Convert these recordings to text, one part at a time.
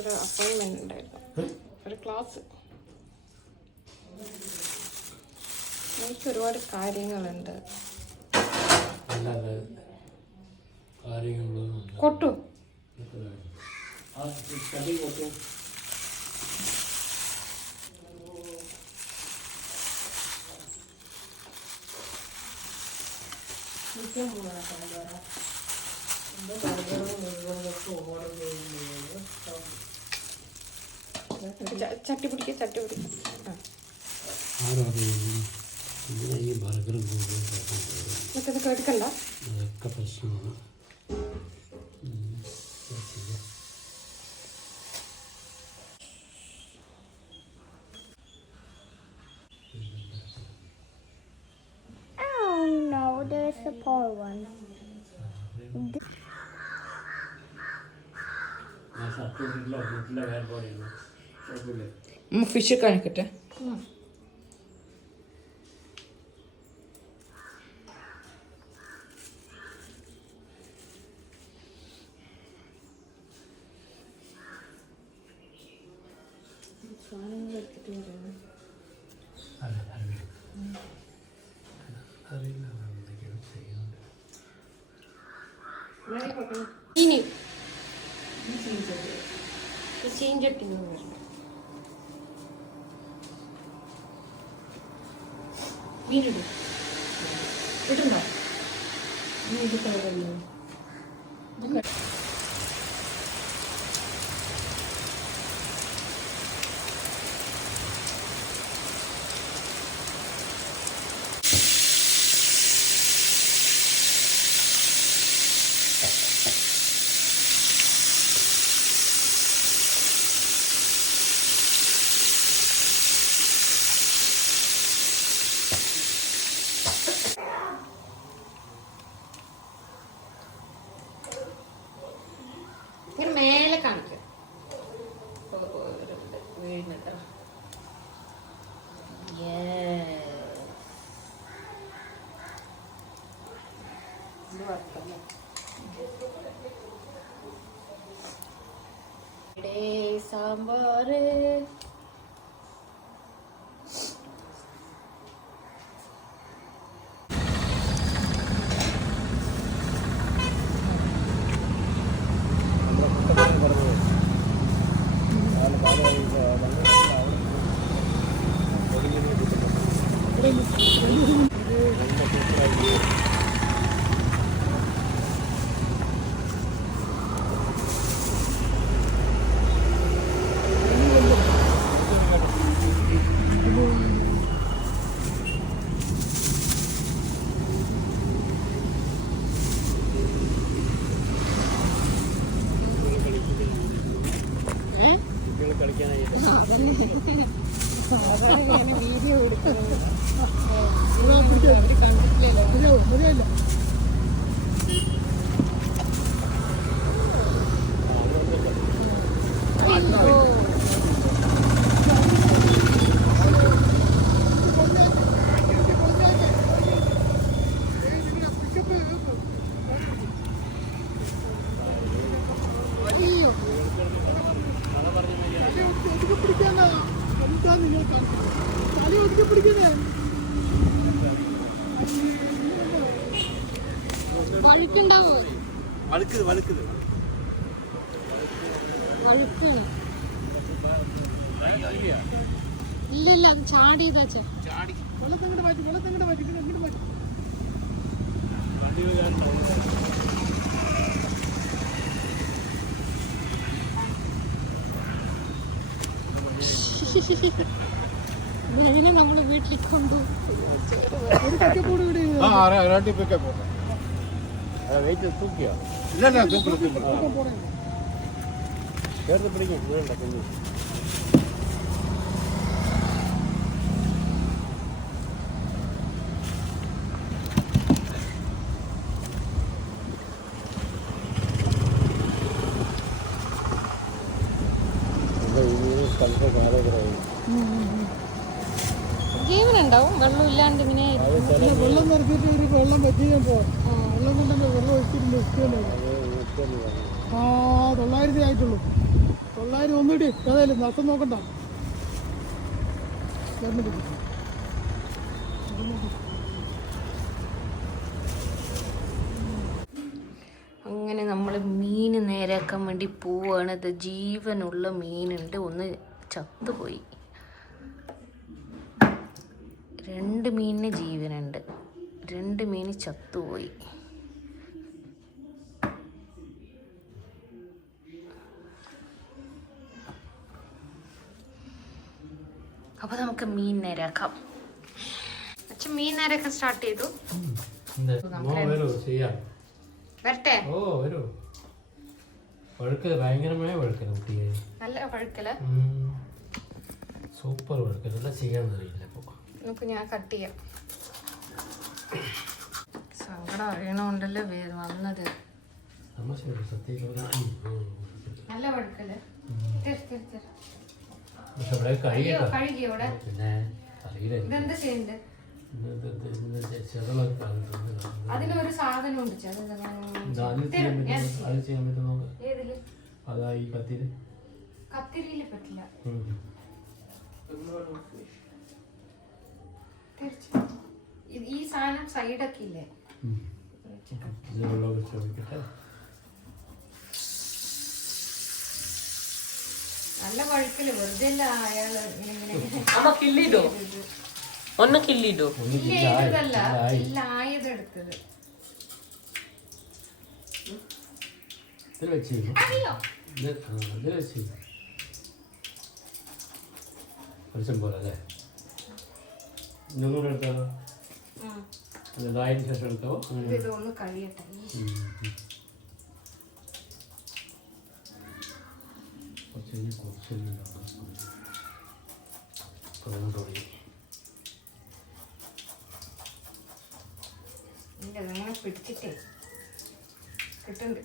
ഒരു അപ്പോയിൻമെന്റ് ഉണ്ടായിരുന്നു, ഒരു ക്ലാസ്. എനിക്ക് ഒരുപാട് കാര്യങ്ങളുണ്ട്. കൊട്ടു ചട്ടി പിടിക്കുക, ചട്ടി പിടിക്കുക. ഇതൊക്കെ കേൾക്കണ്ട. പ്രശ്നമാണ്. There's a poor one. Fish കാണിക്കട്ടെ. ഇനി ചീഞ്ചട്ടി മീനിടും ഇട്ടുണ്ടോ? ഇത് കളറല്ലോ. മേലെ കാണിക്കുക. വീഴുന്നത്ര സാമ്പാറ്. വീഡിയോ എടുക്കുന്നത് കണ്ടിട്ടില്ലല്ലോ. ഇല്ലല്ല, അത് ചാടിയതാ. ഇതിനെ നമ്മള് വീട്ടിലേക്ക് കൊണ്ടുപോകും. ജീവനുണ്ടാവും. വെള്ളം ഇല്ലാണ്ട് ഇങ്ങനെ വെള്ളം നിർത്തിയിട്ട് വെള്ളം പറ്റിയപ്പോ വെള്ളം കൊണ്ടല്ലേ വെള്ളം ഒഴിച്ചിട്ടുണ്ട്. 900 ആയിട്ടുള്ളൂ. പിള്ളേർ ഒന്നിടി ഏതായാലും നഷ്ടം നോക്കണ്ട. അങ്ങനെ നമ്മൾ മീൻ നേരാക്കാൻ വേണ്ടി പോവാണ്. ഇത് ജീവനുള്ള മീനുണ്ട്, ഒന്ന് ചത്തുപോയി. 2 മീനിന് ജീവനുണ്ട്, 2 മീൻ ചത്തുപോയി. അപ്പൊ നമുക്ക് മീൻ നേരാക്കാം. അച്ഛൻ മീൻ നേരാക്കാൻ സ്റ്റാർട്ട് ചെയ്തു. വരട്ടെ. ഭയങ്കരമായ വഴുക്കല കുട്ടിയെ, നല്ല വഴുക്കല, സൂപ്പർ വഴുക്കല. എല്ലാം ചെയ്യാൻ അറിയില്ല. നമുക്ക് ഞാൻ കട്ട് ചെയ്യാം. സങ്കടം അറിയണോണ്ടല്ലേ വന്നത്. നല്ല വഴുക്കല്. കഴുകിയോടെ ഇതെന്താ ചെയ്യണ്ടേ? അതിനൊരു സാധനം ഉണ്ട്. കത്തിരിയില് പറ്റില്ല. ഈ സാധനം സൈഡൊക്കെ ഇല്ലേ? നല്ല വഴുക്കല്. വെറുതെ അല്ല അയാള് ആയതെടുത്തത്. പോലെ ഞങ്ങളുടെ എടുത്താലോ? ഇതായതിനു ശേഷം എടുക്കാവോ? ഇതൊന്ന് കഴിയട്ടെ. അങ്ങനെ പിടിച്ചിട്ടേ കിട്ടുന്നുണ്ട്.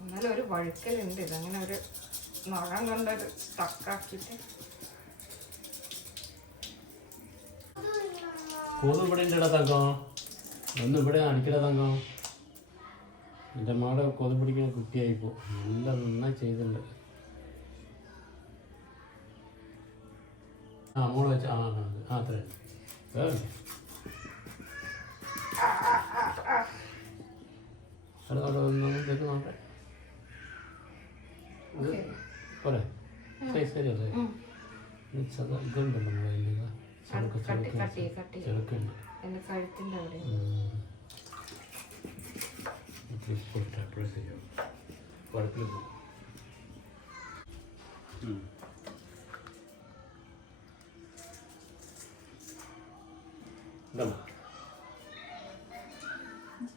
എന്നാലും ഒരു വഴുക്കലുണ്ട്. ഇതങ്ങനെ ഒരു നഖം കൊണ്ടൊരു സ്റ്റക്കാക്കിയിട്ട്. കൂത് ഇവിടെ ഉണ്ടടാ തങ്കം, ഒന്നും ഇവിടെ കാണിക്കട തങ്കം. എൻ്റെ അമ്മയുടെ കൊതു പിടിക്കുന്ന കുട്ടിയായിപ്പോ. എല്ലാം നന്നായി ചെയ്തിട്ടുണ്ട്. മോള് വെച്ച അത്രേ നോക്കേ പോരെ. ശരിയല്ലേ? ഇതുണ്ടല്ലോ മൊബൈലിൽ ചെറുക്കുണ്ട്. കഴുത്തിന്റെ അവിടെ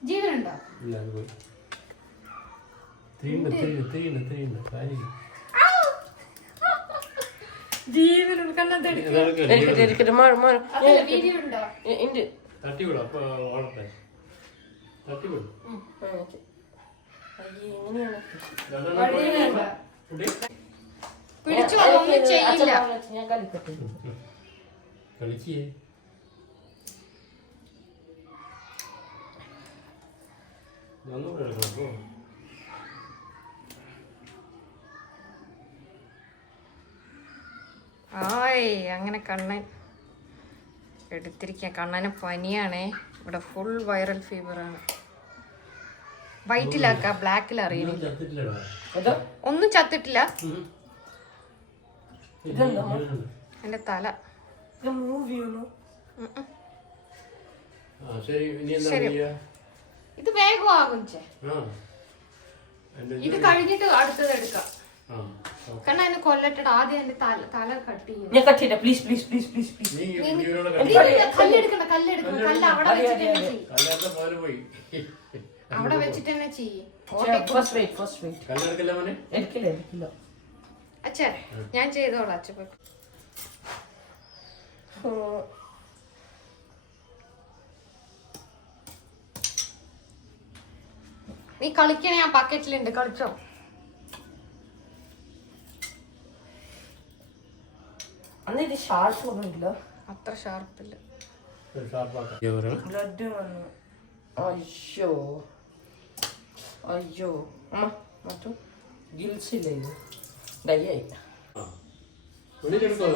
ജീവനുണ്ടോ? ഇല്ല, അത് പോയി. തീണ്ട് കാര്യം തട്ടിവിടും. അപ്പൊ ഓടട്ടെ, തട്ടിവിടും. കളിക്കേ ഒന്നുകൂടെ എടുക്കണം. ആയ് അങ്ങനെ കണ്ണൻ എടുത്തിരിക്കുക. കണ്ണന് പനിയാണേ. ഇവിടെ ഫുൾ വൈറൽ ഫീവറാണ്. വൈറ്റിലാക്ക, ബ്ലാക്കിൽ അറിയണില്ല. ഒന്നും ചത്തിട്ടില്ല. എന്റെ തല. ഇത് വേഗം ആകും. ഇത് കഴിഞ്ഞിട്ട് അടുത്തത് എടുക്കാം. കാരണം അതിന് കൊല്ലട്ടട. ആദ്യം എന്റെ തല കട്ട് ചെയ്യും. കല്ലെടുക്കണ്ട, കല്ലെടുക്കണം. കല്ല് അവിടെ വെച്ചിട്ട് തന്നെ ചെയ്യും. അവിടെ വെച്ചിട്ട് തന്നെ ചെയ്യും. അച്ഛ ഞാൻ ചെയ്തോളാം. അച്ഛ നീ കളിക്കണേ. ആ ബക്കറ്റിലുണ്ട്, കളിച്ചോ. അത്ര ഷാർപ്പില്ല. ബ്ലഡ് വന്നു. അയ്യോ അയ്യോ. അമ്മ മാറ്റു. ഗിൽസ് ഇല്ലേ ഇത് ഡൈ ആയി വെളിയിലെടുക്കോ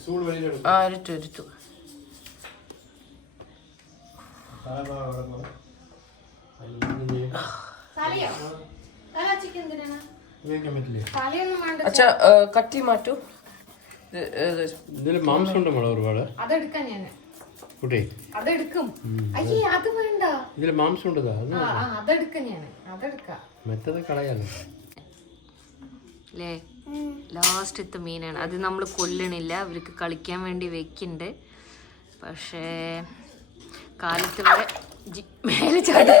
സ്റ്റൂൾ വെളിയിലെടുക്കും. ആ എടുത്തു തലയോ തല ചിക്കൻ എന്തിനാണ് ഉപയോഗിക്കാൻ പറ്റില്ലേ? തലയൊന്നും വേണ്ട അച്ഛാ കട്ടി മാറ്റൂ ഇതിൽ മാംസം ഉണ്ട് മോളെ ഒരുപാട് അതെടുക്കാൻ ഞാൻ കുട്ടി. അതെടുക്കും. അയ്യേ അത് വേണ്ട. ഇതിൽ മാംസം ഉണ്ട്. അതെടുക്കാം ഞാൻ. അതെടുക്കാം. മറ്റത് കളയാലോ. അല്ലേ ലാസ്റ്റത്തെ മീനാണ് അത്. നമ്മൾ കൊല്ലണില്ല, അവർക്ക് കളിക്കാൻ വേണ്ടി വെക്കുന്നുണ്ട്. പക്ഷേ കാലത്ത് വരെ മേലെ ചാടി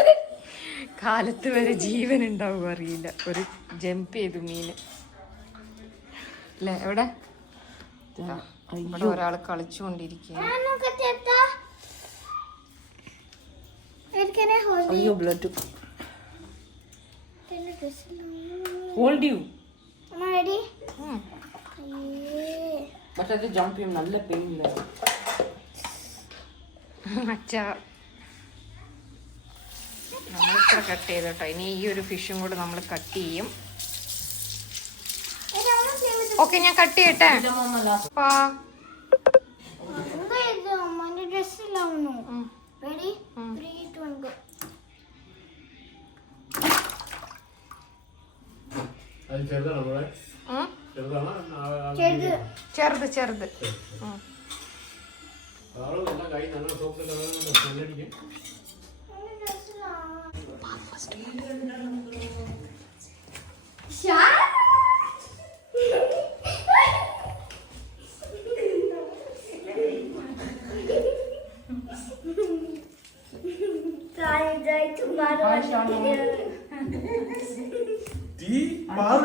കാലത്ത് വരെ ജീവൻ ഉണ്ടാവും അറിയില്ല. ഒരു ജമ്പ് ചെയ്തു മീന് അല്ലേ. എവിടെ ഇവിടെ ഒരാൾ കളിച്ചുകൊണ്ടിരിക്കുകയാണ്. അയ്യോ ബ്ലഡ് ഹോൾഡ് യു. പക്ഷെ അത് ജമ്പ് ചെയ്യും, നല്ല പെയിൻ ഇല്ല. അച്ഛാ നമ്മളിത്ര കട്ട് ചെയ്തോട്ടോ. ഇനി ഈ ഒരു ഫിഷും കൂടെ നമ്മൾ കട്ട് ചെയ്യും. ഓക്കെ ഞാൻ കട്ട് ചെയ്യട്ടെ. ചെറുത് ചെറുത്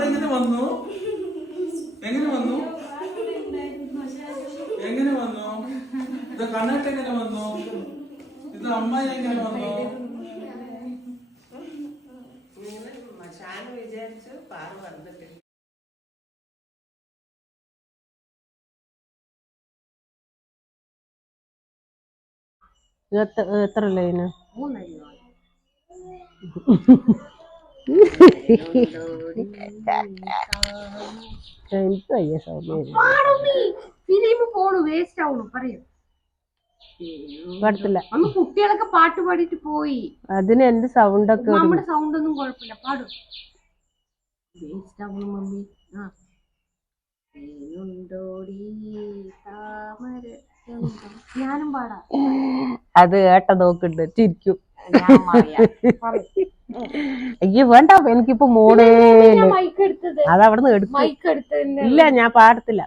എങ്ങനെ വന്നു ഇത് കണ്ണാട്ട് എങ്ങനെ വന്നു? ഇത് അമ്മായി എങ്ങനെ വന്നു? എത്ര ലൈന്? പാടത്തില്ല. കുട്ടികളൊക്കെ പാട്ട് പാടിട്ട് പോയി. അതിന് എന്റെ സൗണ്ട് ഒക്കെ നമ്മുടെ സൗണ്ട് ഒന്നും കുഴപ്പമില്ല. പാടും വേസ്റ്റ് ആവണം മമ്മി. ഞാനും പാടാം. അത് ഏട്ട നോക്കുന്നുണ്ട്, ചിരിക്കും. അയ്യോ വേണ്ട, എനിക്കിപ്പോ മൂടേ. അതവിടുന്ന് എടുക്കും. ഇല്ല ഞാൻ പാടില്ല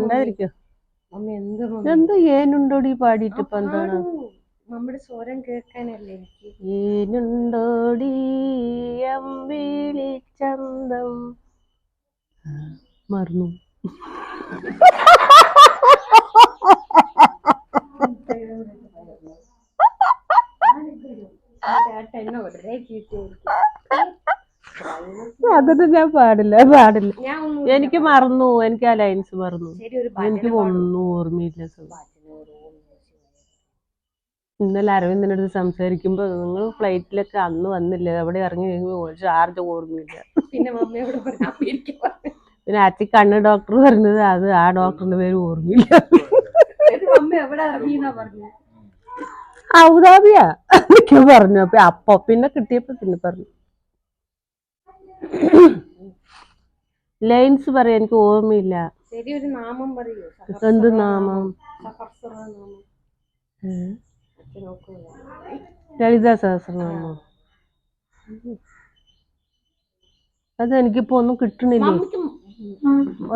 ഉണ്ടായിരിക്കും. എന്ത് ഏനുണ്ടോടി പാടിയിട്ട് ഇപ്പൊ എന്താണ്? നമ്മുടെ സ്വരം കേൾക്കാനല്ലേ എനിക്ക്. ഏനുണ്ടോടി അമ്പിളി ചന്തം മറന്നു. അതൊന്നും ഞാൻ പാടില്ല. എനിക്ക് മറന്നു. എനിക്ക് ആ ലൈൻസ് മറന്നു. എനിക്ക് ഒന്നും ഓർമ്മയില്ല. ഇന്നലെ അരവിന്ദൻ്റെ അടുത്ത് സംസാരിക്കുമ്പോ നിങ്ങൾ ഫ്ലൈറ്റിലൊക്കെ അന്ന് വന്നില്ല, അവിടെ ഇറങ്ങി ചാർജ് ഓർമ്മയില്ല. പിന്നെ അച്ഛൻ കണ്ണ് ഡോക്ടർ പറഞ്ഞത് അത് ആ ഡോക്ടറിന്റെ പേര് ഓർമ്മയില്ല. അബുദാബിയാ എന്നൊക്കെ പറഞ്ഞു. അപ്പൊ പിന്നെ കിട്ടിയപ്പോ പിന്നെ പറഞ്ഞു. ലൈൻസ് പറയാ എനിക്ക് ഓർമ്മയില്ല. എന്ത് നാമം? ലളിതാ സഹസ്രനാമം. അതെനിക്കിപ്പോ ഒന്നും കിട്ടണില്ല.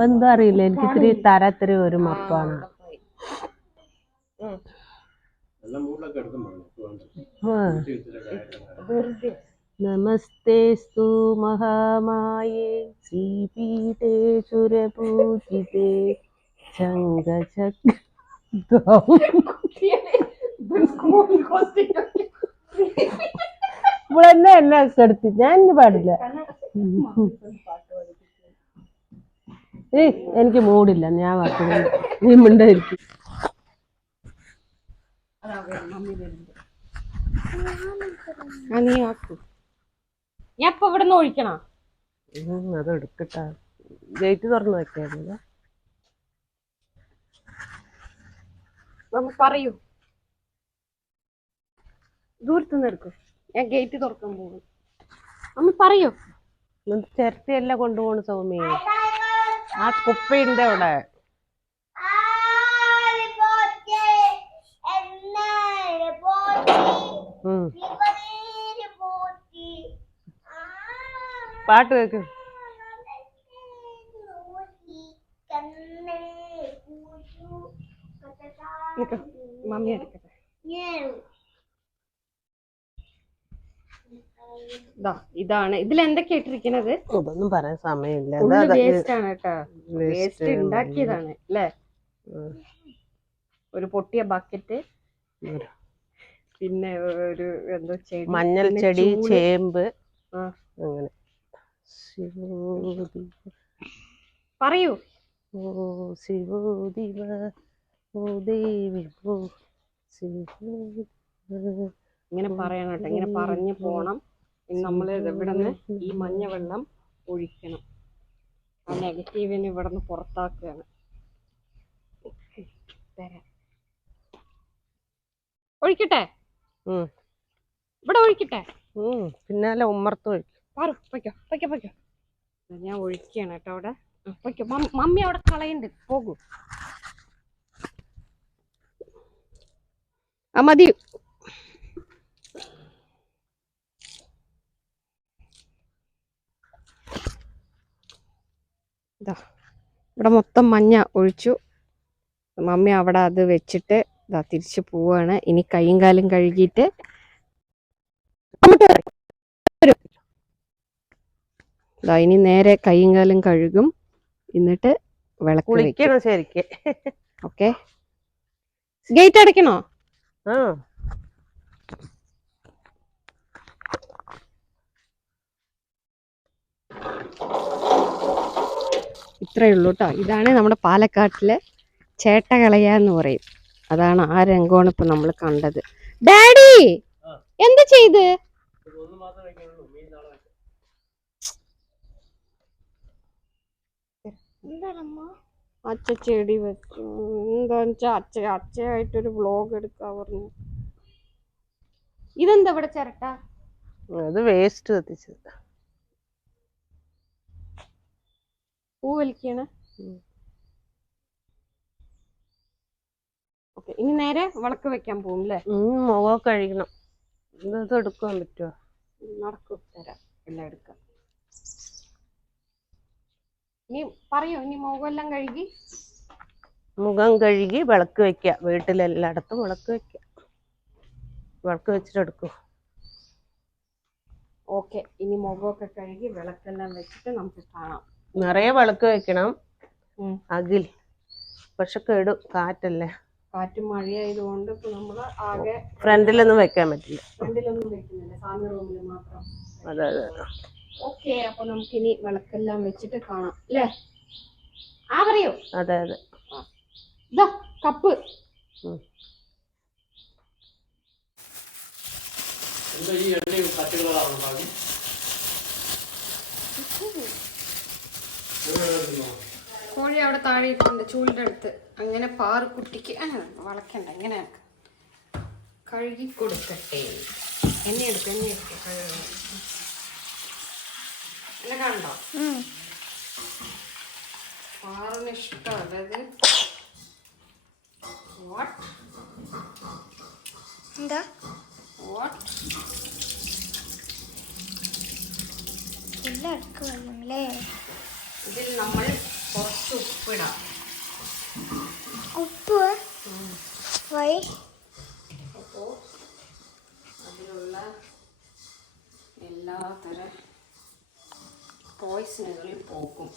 എന്താ അറിയില്ല, എനിക്ക് ഇത്തിരി തരത്തിരി ഒരു മപ്പാണ്. നമസ്തേസ്തു മഹാമായേ ശ്രീപീഠേശ്വരപൂജിതേ ശങ്കചക്ര. ഇവളെന്നെ എന്നെ എടുത്തി. ഞാൻ ഇനി പാടില്ല. എനിക്ക് മൂടില്ല. ഞാൻ പാട്ടില്ല. നീ മിണ്ടായിരിക്കും. നീ ആക്കൂ. ഞാൻ ഇപ്പൊ ഇവിടെ നിന്ന് ഒഴിക്കണോ? അത് എടുക്കട്ടാ, ഗേറ്റ് തുറന്നു വെക്കായിരുന്നില്ല. പറയൂ, ദൂരത്തുനിന്ന് എടുക്കും. ഞാൻ ഗേറ്റ് തുറക്കാൻ പോകും. അമ്മ പറയൂ. ചിരട്ടയല്ല കൊണ്ടുപോണ സൗമ്യ, ആ കുപ്പയുണ്ട് അവിടെ. പാട്ട് കേക്ക്. മമ്മി എടുക്കട്ടെ. ഇതാണ്, ഇതിൽ എന്തൊക്കെയാ ഇട്ടിരിക്കുന്നത്? അതൊന്നും പറയാൻ സമയമില്ല. വേസ്റ്റ് ആണ് കേട്ടോ, വേസ്റ്റ് ഉണ്ടാക്കിയതാണ് അല്ലേ? ഒരു പൊട്ടിയ ബക്കറ്റ്, പിന്നെ ഒരു എന്തോ ചെടി, മഞ്ഞൾ ചെടി, ചേമ്പ്, അങ്ങനെ. പറയൂ. ഇങ്ങനെ പറയണം കേട്ടോ, ഇങ്ങനെ പറഞ്ഞു പോണം. നമ്മൾ ഇവിടെ നിന്ന് ഈ മഞ്ഞവെള്ളം ഒഴിക്കണം. ആ നെഗറ്റീവിന് ഇവിടെ നിന്ന് പുറത്താക്കുകയാണ്. ഒഴിക്കട്ടെ? ഇവിടെ ഒഴിക്കട്ടെ? പിന്നാലെ ഉമ്മർത്ത് ഒഴിക്കും. പൊയ്ക്കോ. ഞാൻ ഒഴിക്കുകയാണ് കേട്ടോ അവിടെ. പൊയ്ക്കോ. മമ്മി അവിടെ കളയുണ്ട്, പോകൂ. ആ മതി. ഇവിടെ മൊത്തം മഞ്ഞ ഒഴിച്ചു. മമ്മി അവിടെ അത് വെച്ചിട്ട് തിരിച്ചു പോവാണ്. ഇനി കൈയും കാലും കഴുകിയിട്ട് ഇനി നേരെ കൈയും കാലും കഴുകും. എന്നിട്ട് വിളക്ക് വെക്കണം ശരിക്ക്. ഓക്കെ, ഗേറ്റ് അടയ്ക്കണോ? ഇത്രയേ ഉള്ളൂ കേട്ടോ. ഇതാണ് നമ്മുടെ പാലക്കാട്ടിലെ ചേട്ടകളയാന്ന് പറയും. അതാണ് ആ രംഗമാണ് ഇപ്പൊ നമ്മൾ കണ്ടത്. ഡാഡി എന്താ ചെയ്ത്? അച്ഛ ചെടി വെച്ചു. എന്താന്ന് വെച്ചാ അച്ഛയായിട്ടൊരു വ്ലോഗ് എടുക്കാ പറഞ്ഞു. ഇതെന്താ ഇവിടെ ചിരട്ട? അത് വേസ്റ്റ് കത്തിച്ചത്. പൂ വലിക്കാണ്. ഓക്കെ, ഇനി നേരെ വിളക്ക് വെക്കാൻ പോകും അല്ലേ? മുഖം കഴുകണം. ഇത് എടുക്കാൻ പറ്റുമോ? നടക്കും, തരാം, എല്ലാം എടുക്കാം. ഇനി പറയൂ. ഇനി മുഖമെല്ലാം കഴുകി മുഖം കഴുകി വിളക്ക് വെക്കുക. വീട്ടിലെല്ലായിടത്തും വിളക്ക് വെക്കുക. വിളക്ക് വെച്ചിട്ട് എടുക്കും. ഓക്കെ, ഇനി മുഖമൊക്കെ കഴുകി വിളക്കെല്ലാം വെച്ചിട്ട് നമുക്ക് കാണാം. നിറയെ വിളക്ക് വെക്കണം. അകിൽ പക്ഷെ കേടും, കാറ്റല്ലേ, കാറ്റും മഴയായതുകൊണ്ട് ഇപ്പൊ നമ്മള് ആകെ ഫ്രണ്ടിലൊന്നും വെക്കാൻ പറ്റില്ല. ഫ്രണ്ടിലൊന്നും വെക്കുന്നില്ല, സാമി റൂമിൽ മാത്രം. അതെ. ഓക്കെ, അപ്പൊ നമുക്കിനി വിളക്കെല്ലാം വെച്ചിട്ട് കാണാം അല്ലേ? പറയൂ. അതെ. ഇതാ കപ്പ്. കോഴി അവിടെ താഴെ ഇട്ടുണ്ട്, ചൂടിന്റെ അടുത്ത്. അങ്ങനെ പാറുകുട്ടിക്ക് വളക്കണ്ട, ഇങ്ങനെ കഴുകി കൊടുക്കട്ടെ. എണ്ണ എടുക്ക എന്നെ കണ്ടോ? പാറിന് ഇഷ്ടമല്ല ഇത്. എന്താ? ഇതിൽ നമ്മൾ കുറച്ച് ഉപ്പിടാം. ഉപ്പ്? അപ്പോൾ അതിലുള്ള എല്ലാ തരം പോയ്സണുകളിൽ പോകും.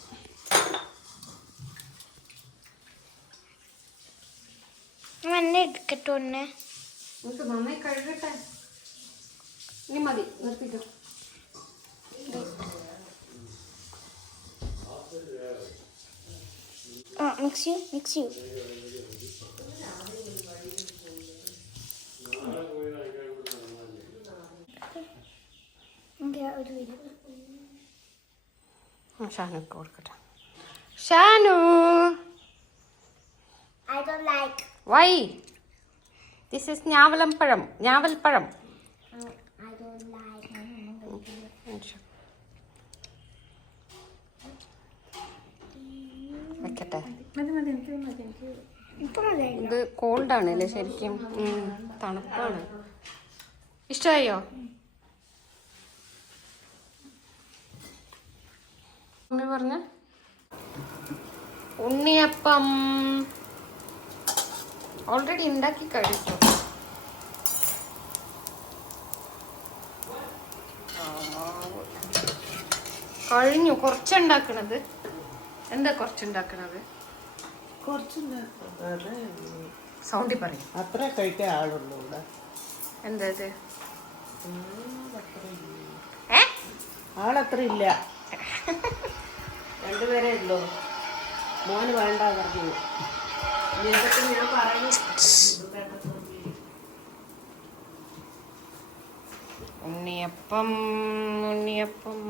എന്നെ എടുക്കട്ടെ ഒന്ന്. നമുക്ക് നന്നായി കഴുകട്ടെ. ഇനി മതി, നിർത്തിക്കോ. മിക്സ് ചെയ്യൂ. ഒരു ഷാനുക്ക് കൊടുക്കട്ടെ. Shanu, I don't like. Why this is ഞാവൽപ്പഴം. I don't like. വെക്കട്ടെ. ഇപ്പൊ മതി. ഇത് കോൾഡാണ് അല്ലേ ശരിക്കും? തണുപ്പാണ്. ഇഷ്ടമായോ? അമ്മ പറഞ്ഞ ഉണ്ണിയപ്പം ഓൾറെഡി ഉണ്ടാക്കി കഴിച്ചു. കഴിഞ്ഞു. കുറച്ചുണ്ടാക്കണത് എന്താ? കുറച്ചുണ്ടാക്കണത് സൗണ്ടിൽ പറയും. അത്ര കഴിക്കാൻ ആളുള്ളൂ ഇവിടെ. എന്താ ഇത്? ആളത്ര ഇല്ല, രണ്ടുപേരേ ഉള്ളൂ. മോന് വേണ്ട പറഞ്ഞു. ഞാൻ പറഞ്ഞു ഉണ്ണിയപ്പം ഉണ്ണിയപ്പം